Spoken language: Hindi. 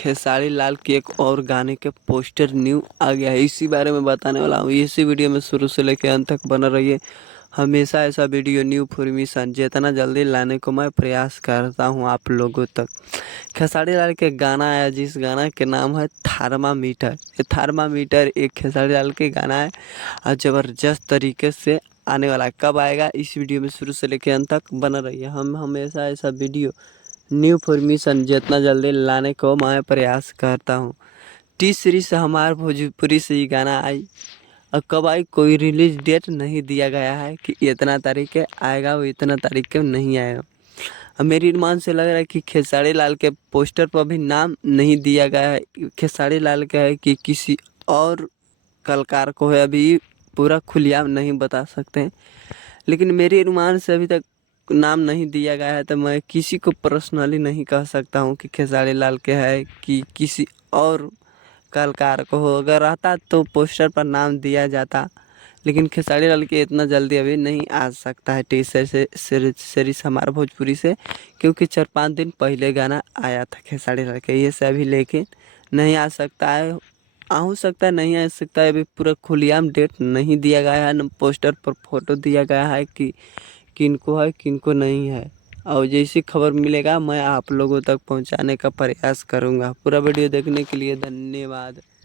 खेसारी लाल के एक और गाने के पोस्टर न्यू आ गया है, इसी बारे में बताने वाला हूँ। इसी वीडियो में शुरू से लेकर अंत तक बना रहिए। हमेशा ऐसा वीडियो न्यू इन्फॉर्मेशन जितना जल्दी लाने को मैं प्रयास करता हूँ आप लोगों तक। खेसारी लाल के गाना आया जिस गाना के नाम है थर्मामीटर। ये थर्मामीटर एक खेसारी लाल के गाना है और ज़बरदस्त तरीके से आने वाला है। कब आएगा इस वीडियो में शुरू से लेकर अंत तक बना रहिए। हम हमेशा ऐसा वीडियो न्यू इन्फॉर्मेशन जितना जल्दी लाने को मैं प्रयास करता हूँ। टी सीरीज से हमारे भोजपुरी से ये गाना आई और कब आई कोई रिलीज डेट नहीं दिया गया है कि इतना तारीख के आएगा वो इतना तारीख के नहीं आएगा। अब मेरी मान से लग रहा है कि खेसारी लाल के पोस्टर पर भी नाम नहीं दिया गया है। खेसारी लाल का है कि किसी और कलाकार को है, अभी पूरा खुलेआम नहीं बता सकते हैं। लेकिन मेरी अनुमान से अभी तक नाम नहीं दिया गया है, तो मैं किसी को पर्सनली नहीं कह सकता हूँ कि खेसारी लाल के है कि किसी और कलाकार को हो। अगर रहता तो पोस्टर पर नाम दिया जाता, लेकिन खेसारी लाल के इतना जल्दी अभी नहीं आ सकता है टी सीरीज हमारा भोजपुरी से, क्योंकि 4-5 दिन पहले गाना आया था खेसारी लाल के। ये से अभी लेकिन नहीं आ सकता है, हो सकता है नहीं आ सकता है। अभी पूरा खुलेआम डेट नहीं दिया गया है, न पोस्टर पर फोटो दिया गया है कि किनको है किनको नहीं है। और जैसी खबर मिलेगा मैं आप लोगों तक पहुंचाने का प्रयास करूंगा। पूरा वीडियो देखने के लिए धन्यवाद।